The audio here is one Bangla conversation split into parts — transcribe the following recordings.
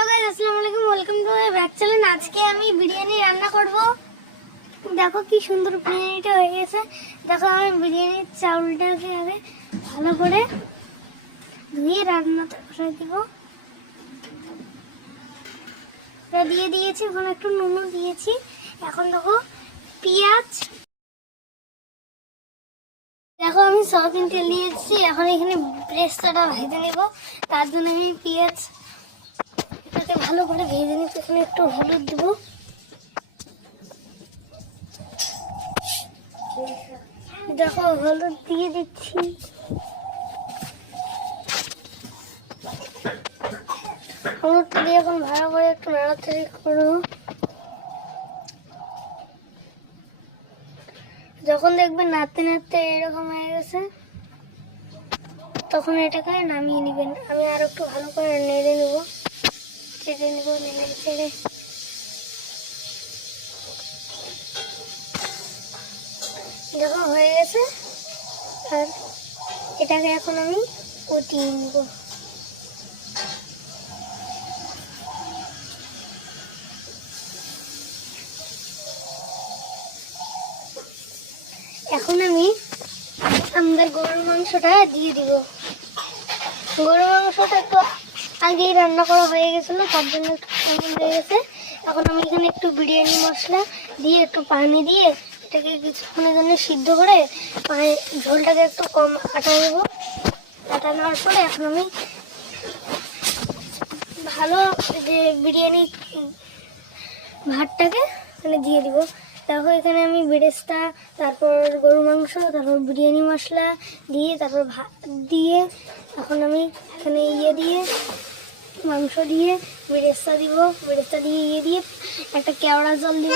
হ্যালো গাইস, আসসালামু আলাইকুম, welcome to my back channel. আজকে আমি বিরিয়ানি রান্না করব। দেখো কি সুন্দর বিরিয়ানিটা হয়ে গেছে। দেখো আমি বিরিয়ানির চাউলটাকে আগে ভালো করে ধুয়ে রান্নাতে বসাই দিব। এটা দিয়ে দিয়েছি, এখন একটু নুন দিয়েছি। এখন দেখো পেঁয়াজ, দেখো আমি সয়াবিন তেল দিয়েছি। এখন এখানে ব্রেস্তাটা ভেজে নেব। তার জন্য আমি পেঁয়াজ এটাকে ভালো করে ভেজে নিচ্ছি। এখানে একটু হলুদ দেবো, দেখো হলুদ দিয়ে দিচ্ছি। হলুদটা দিয়ে এখন ভালো করে একটু নাড়াচাড়ি করবো। যখন দেখবেন নাড়তে নাড়তে এরকম হয়ে গেছে, তখন এটাকে নামিয়ে নেবেন। আমি আর একটু ভালো করে নেড়ে নেব, চেড়ে নেব, নেড়ে চেড়ে। যখন হয়ে গেছে, আর এটাকে এখন আমি কটিয়ে নেব। এখন আমি আমাদের গরুর মাংসটা দিয়ে দিব। গরুর মাংসটা একটু আগেই রান্না করা হয়ে গেছিলো, তার জন্য একটু কেমন হয়ে গেছে। এখন আমি এখানে একটু বিরিয়ানি মশলা দিয়ে একটু পানি দিয়ে এটাকে কিছুক্ষণের জন্য সিদ্ধ করে ঝোলটাকে একটু কম আটা নেব। আটা নেওয়ার পরে এখন আমি ভালো যে বিরিয়ানি ভাতটাকে এখানে দিয়ে দিব। দেখো এখানে আমি বেরেস্তা, তারপর গরু মাংস, তারপর বিরিয়ানি মশলা দিয়ে, তারপর ভাত দিয়ে, এখন আমি এখানে দিয়ে মাংস দিয়ে বেরেস্তা দিব। বেরেস্তা দিয়ে দিয়ে একটা কেওড়া জল দিব।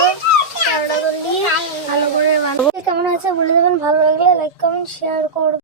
কেওড়া জল দিয়ে ভালো করে কেমন আছে বলে দেবেন। ভালো লাগলে লাইক কমেন্ট শেয়ার করবেন।